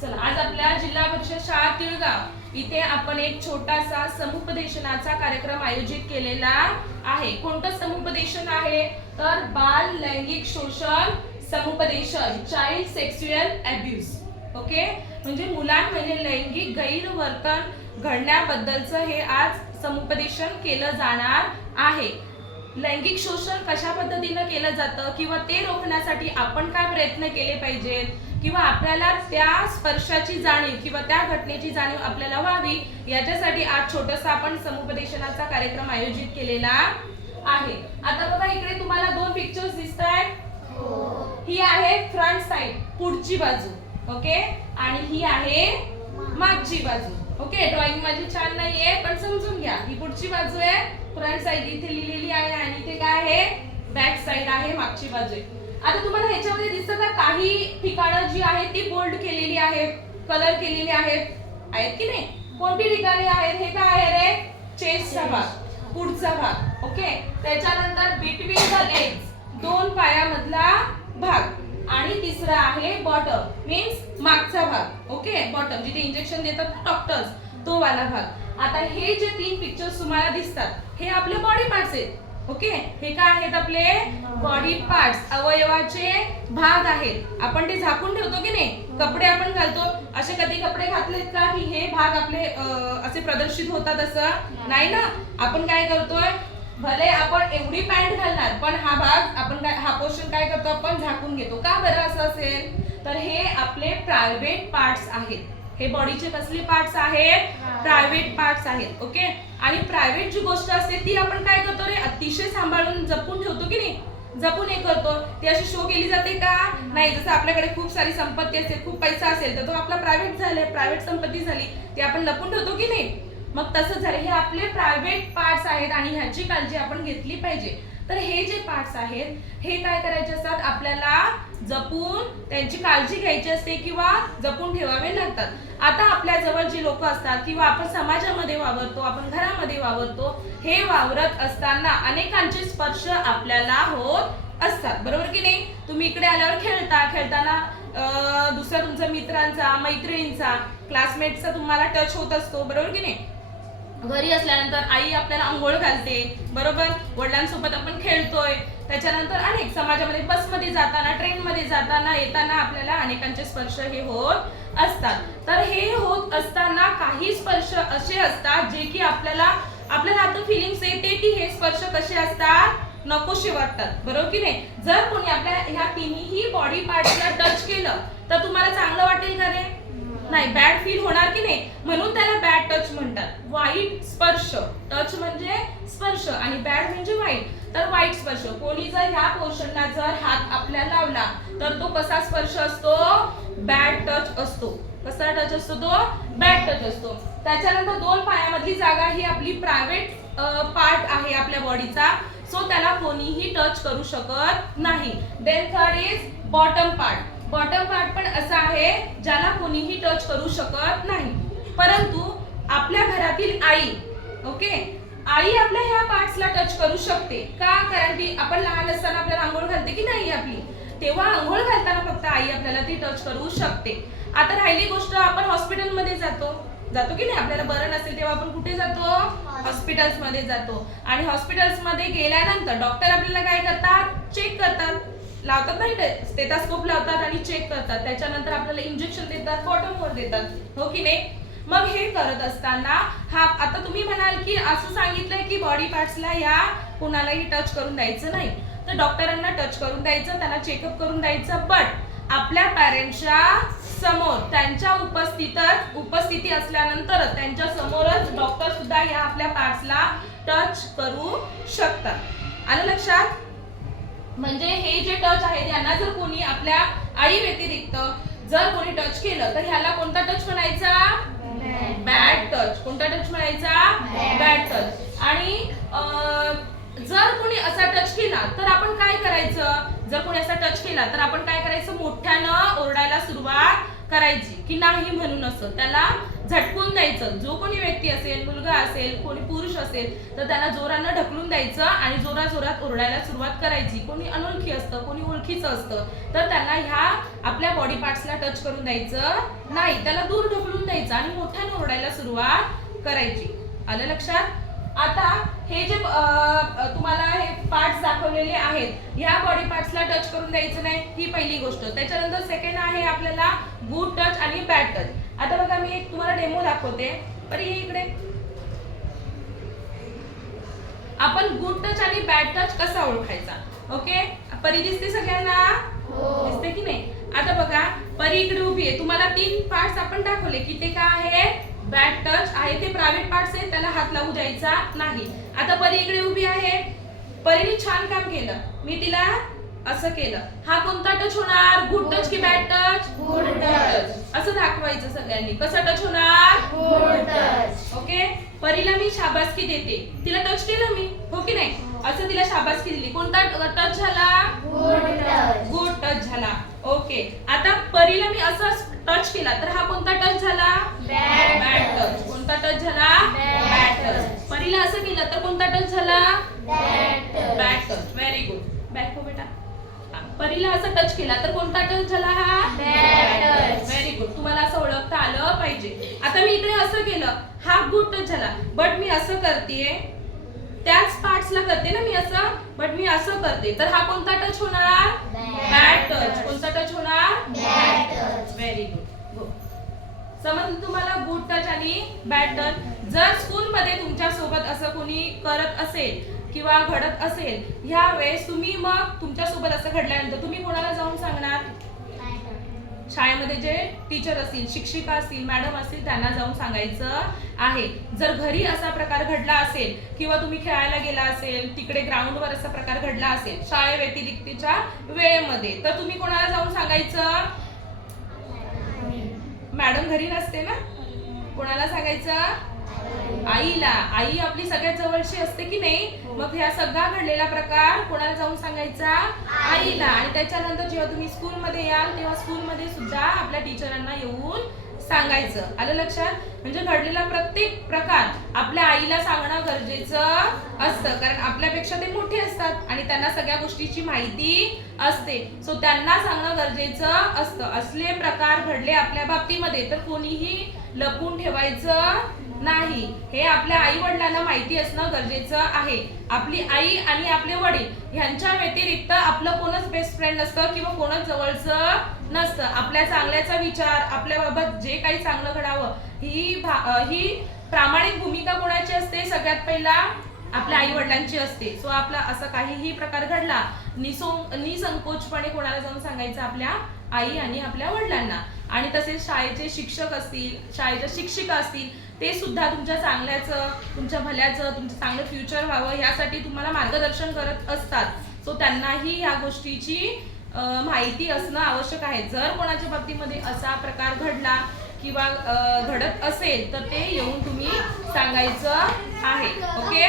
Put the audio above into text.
चला, आज आपल्या जिल्हा परिषद शाळा तिळगाव इथे आपण एक छोटासा समुपदेशनाचा कार्यक्रम आयोजित केलेला आहे. कोणतं समुपदेशन आहे तर बाल लैंगिक शोषण समुपदेशन, चाइल्ड सेक्सुअल अब्यूज. ओके, म्हणजे मुलांमध्ये लैंगिक गैरवर्तन घडण्याबद्दलचं हे आज समुपदेशन केलं जाणार आहे. लैंगिक शोषण कशा पद्धतीनं केलं जातं किंवा ते रोखण्यासाठी आपण काय प्रयत्न केले पाहिजेत किंवा आपल्याला त्या स्पर्शाची जाणीव किंवा त्या घटनेची जाणीव आपल्याला व्हावी याच्यासाठी आज छोटासा आपण समुपदेशनाचा कार्यक्रम आयोजित केलेला आहे. आता बघा, इकडे तुम्हाला दोन पिक्चर्स दिसत आहेत. ही आहे फ्रंट साइड, पुढची बाजू. ओके, आणि ही आहे मागची बाजू. ओके, ड्रॉइंग माझी छान नाहीये पण समजून घ्या. ही पुढची बाजू आहे, फ्रंट साइड इथे लिहिलेली आहे, आणि इथे काय आहे बॅक साइड आहे, मागची बाजू आहे. आता तुम्हाला ह्याच्यामध्ये दिसतं का काही ठिकाणं जी आहेत ती बोल्ड केलेली आहेत, कलर केलेली आहेत की नाही? कोणती ठिकाणे आहेत? हे काय आहे रे? चेस्टचा भाग, पुढचा भाग. ओके, त्याच्यानंतर बिटवीन द लेग्स, दोन पायामधला भाग, आणि तिसरा आहे बॉटम, मीन्स मागचा भाग. ओके, बॉटम जिथे इंजेक्शन देतात ना डॉक्टर्स, तो वाला भाग. आता हे जे तीन पिक्चर्स तुम्हाला दिसतात हे आपले बॉडी पार्ट्स आहेत. ओके, हे काय आहेत? आपले बॉडी पार्ट्स, अवयवाचे भाग आहेत. आपण ते झाकून ठेवतो की नाही? कपडे आपण घालतो, असे कधी कपडे घातलेत का की हे भाग आपले असे प्रदर्शित होतात? असं नाही ना. आपण काय करतोय, भले आपण एवढी पॅन्ट घालणार पण हा भाग आपण काय, हा पोर्शन काय करतो आपण झाकून घेतो. का बरं असं असेल? तर हे आपले प्रायव्हेट पार्ट्स आहेत. हे बॉडीचे कसले पार्ट्स आहेत? प्रायव्हेट पार्ट्स आहेत. ओके, आणि प्रायव्हेट जी गोष्ट असते ती आपण काय करतो रे, अतिशय सांभाळून जपून ठेवतो की नाही? जपून हे करतो. ती अशी शो केली जाते का? नाही. जसं आपल्याकडे खूप सारी संपत्ती असेल, खूप पैसा असेल, तर तो आपला प्रायव्हेट झाले, प्रायव्हेट संपत्ती झाली, ती आपण लपून ठेवतो की नाही? मग तसंच झालं, हे आपले प्रायव्हेट पार्ट्स आहेत आणि ह्याची काळजी आपण घेतली पाहिजे. तर हे जे पार्ट्स आहेत हे काय करायचे असतात, आपल्याला जपून त्यांची काळजी घ्यायची असते किंवा जपून ठेवावे लागतात. आता आपल्या जवळ जी लोक असतात किंवा आपण समाजामध्ये वावरतो, आपण घरामध्ये वावरतो, हे वावरत असताना अनेकांचे स्पर्श आपल्याला होत असतात, बरोबर की नाही? तुम्ही इकडे आल्यावर खेळताना दुसऱ्या तुमच्या मित्रांचा, मैत्रिणींचा, क्लासमेटचा तुम्हाला टच होत असतो, बरोबर की नाही? घरी असल्यानंतर आई आपल्याला अंघोळ घालते, बरोबर? वडिलांसोबत आपण खेळतोय. त्याच्यानंतर अनेक समाजामध्ये, बसमध्ये जाताना, ट्रेनमध्ये जाताना, येताना आपल्याला अनेकांचे स्पर्श हे होत असतात. तर हे होत असताना काही स्पर्श असे असतात जे की आपल्याला आता फिलिंग्स येते की हे स्पर्श कसे असतात, नकोशे वाटतात, बरोबर की नाही? जर कोणी आपल्या ह्या तिन्ही बॉडी पार्ट्सला टच केलं तर तुम्हाला चांगलं वाटेल का रे? नाही, बॅड फील होणार की नाही? म्हणून त्याला बॅड टच म्हणतात. वाईट स्पर्श, टच म्हणजे स्पर्श आणि बॅड म्हणजे वाईट. तर वाईट स्पर्श, कोणी जर ह्या पोर्शनला जर हात आपल्या लावला तर तो कसा स्पर्श असतो? बॅड टच असतो. कसा टच असतो तो? बॅड टच असतो. त्याच्यानंतर दोन पायामधली जागा ही आपली प्रायव्हेट पार्ट आहे आपल्या बॉडीचा, सो त्याला कोणीही टच करू शकत नाही. Then third is bottom part. Bottom part पण असा आहे ज्याला कोणीही टच करू शकत नाही. परंतु आपल्या घरातील आई, ओके, आई आपल्या ह्या पार्ट्सला टच करू शकते. का? कारण ती आपण लहान असताना आपल्याला आंघोळ घालते की नाही आपली, तेव्हा आंघोळ घालताना फक्त आई आपल्याला ती टच करू शकते. आता राहिली गोष्ट, आपण हॉस्पिटलमध्ये जातो की नाही? आपल्याला बरं नसेल तेव्हा आपण कुठे जातो? हॉस्पिटल्स मध्ये जातो. आणि हॉस्पिटल्स मध्ये गेल्यानंतर डॉक्टर आपल्याला काय करतात? चेक करतात, लावतात नाही, स्टेथोस्कोप लावतात आणि चेक करतात. त्याच्यानंतर आपल्याला इंजेक्शन देतात, बॉटमवर देतात, हो की नाही? मग हे करत असताना आता तुम्ही म्हणाल की असं सांगितलंय की बॉडी पार्ट्सला या कुणालाही टच करून द्यायचं नाही. तर डॉक्टरांना टच करून द्यायचं, त्यांना चेकअप करून द्यायचं, बट आपल्या पॅरेंट्सच्या समोर, त्यांच्या उपस्थिती असल्यानंतर त्यांच्या समोरच डॉक्टर सुद्धा या आपल्या पार्ट्सला टच करू शकतात. आलं लक्षात? म्हणजे हे जे टच आहे यांना जर कोणी आपल्या आई व्यतिरिक्त जर कोणी टच केलं तर ह्याला कोणता टच म्हणायचा? Bad touch. कोणता टच म्हणायचा? Bad touch. आणि जर कोणी असा टच केला तर आपण काय करायचं? जर कोणी असा टच केला तर आपण काय करायचं? मोठ्यानं ओरडायला सुरुवात करायची. की नाही म्हणून असं त्याला झटकून द्यायचं. जो कोणी व्यक्ती असेल, मुलगा असेल, कोणी पुरुष असेल तर त्याला जोरानं ढकलून द्यायचं आणि जोरात ओरडायला सुरुवात करायची. कोणी अनोळखी असतं, कोणी ओळखीचं असतं तर त्यांना ह्या आपल्या बॉडी पार्ट्सला टच करून द्यायचं नाही, त्याला दूर ढकलून द्यायचं आणि मोठ्याने ओरडायला सुरुवात करायची. आलं लक्षात? आता हे जे तुम्हाला हे पार्ट्स दाखवलेले आहेत, ह्या बॉडी पार्ट्सला टच करून द्यायचं नाही, ही पहिली गोष्ट. त्याच्यानंतर सेकंड आहे आपल्याला गुड टच आणि बॅड टच. आता बघा मी एक तुम्हाला डेमो दाखवते. पर ये इकडे आपण गुड टच आणि बॅड टच कसा ओळखायचा. ओके, परी दिसते सगळ्यांना? दिसते की नाही? आता बघा परी इकडे उभी आहे. तुम्हाला 3 पार्ट्स आपण दाखवले की ते काय आहे, बॅड टच आहे, ते प्रायव्हेट पार्ट्स आहेत, त्याला हात लावू द्यायचा नाही. आता परी इकडे उभी आहे. परीने छान काम केलं, मी तिला असं केलं. हा कोणता टच होणार, गुड टच की बॅड टच? Good touch. असं दाखवायचं सगळ्यांनी. कसा टच होणार, गुड टच. ओके, परीला मी शाबासकी देते, तिला टच केलं मी, हो की नाही? असं तिला शाबासकी दिली. कोणता टच झाला, गुड टच. गुड टच झाला. ओके, आता परीला मी असं टच केला तर हा कोणता टच झाला, बॅड टच. कोणता टच झाला, बॅड टच. परीला असं केलं तर कोणता टच झाला, bad touch. Very good. Back हो बेटा. परीला असं टच केला तर कोणता टच झाला, हा बॅड टच. Very good. तुम्हाला असं ओळखता आलं पाहिजे. आता मी इकडे असं केलं, हा गुड टच झाला, बट मी असं करतेय, त्याच पार्ट्सला करते ना मी असं, बट मी असं करते तर हा कोणता टच होणार, बॅड टच. कोणता टच होणार, बॅड टच. Very good. हो, समजलं तुम्हाला गुड टच आणि बॅड टच. जर स्कूल मध्ये तुमच्या सोबत असं कोणी करत असेल किंवा घडत असेल, ह्या वेळेस तुम्ही मग तुमच्या सोबत असं घडल्यानंतर तुम्ही कोणाला जाऊन सांगणार? शाळेमध्ये जे टीचर असतील, शिक्षिका असतील, मॅडम असतील त्यांना जाऊन सांगायचं आहे. जर घरी असा प्रकार घडला असेल किंवा तुम्ही खेळायला गेला असेल, तिकडे ग्राउंडवर असा प्रकार घडला असेल शाळे व्यतिरिक्तच्या वेळेमध्ये, तर तुम्ही कोणाला जाऊन सांगायचं? मॅडम घरी नसते ना, कोणाला सांगायचं? आईला. आई आपली सगळ्यात जवळची असते की नाही? मग ह्या सगळा घडलेला प्रकार कोणाला जाऊन सांगायचा? आईला. आणि त्याच्यानंतर जेव्हा तुम्ही स्कूल मध्ये याल तेव्हा स्कूल मध्ये सुद्धा आपल्या टीचरांना येऊन सांगायचं. आलं लक्षात? म्हणजे घडलेला प्रत्येक प्रकार आपल्या आईला सांगणं गरजेचं असतं, कारण आपल्यापेक्षा ते मोठे असतात आणि त्यांना सगळ्या गोष्टीची माहिती असते. सो त्यांना सांगणं गरजेचं असतं. असले प्रकार घडले आपल्या बाबतीमध्ये तर कोणीही लपवून ठेवायचं नाही. हे आपल्या आई वडिलांना माहिती असणं गरजेचं आहे. आपली आई आणि आपले वडील ह्यांच्या व्यतिरिक्त आपलं कोणच बेस्ट फ्रेंड नसतं किंवा कोणच जवळचं नसतं. आपल्या चांगल्याचा विचार, आपल्याबाबत जे काही चांगलं घडावं, ही प्रामाणिक भूमिका कोणाची असते? सगळ्यात पहिला आपल्या आई वडिलांची असते. सो आपला असं काहीही प्रकार घडला निसंकोचपणे कोणाला जाऊन सांगायचं? आपल्या आई आणि आपल्या वडिलांना. आणि तसेच शाळेचे शिक्षक असतील, शाळेच्या शिक्षिका असतील, ते सुद्धा तुमच्या चांगल्याचं, तुमच्या भल्याचं, तुमचं चांगलं फ्युचर व्हावं यासाठी तुम्हाला मार्गदर्शन करत असतात. सो त्यांनाही या गोष्टीची माहिती असणं आवश्यक आहे. जर कोणाच्या बाबतीमध्ये असा प्रकार घडला किंवा घडत असेल तर ते येऊन तुम्ही सांगायचं आहे. ओके.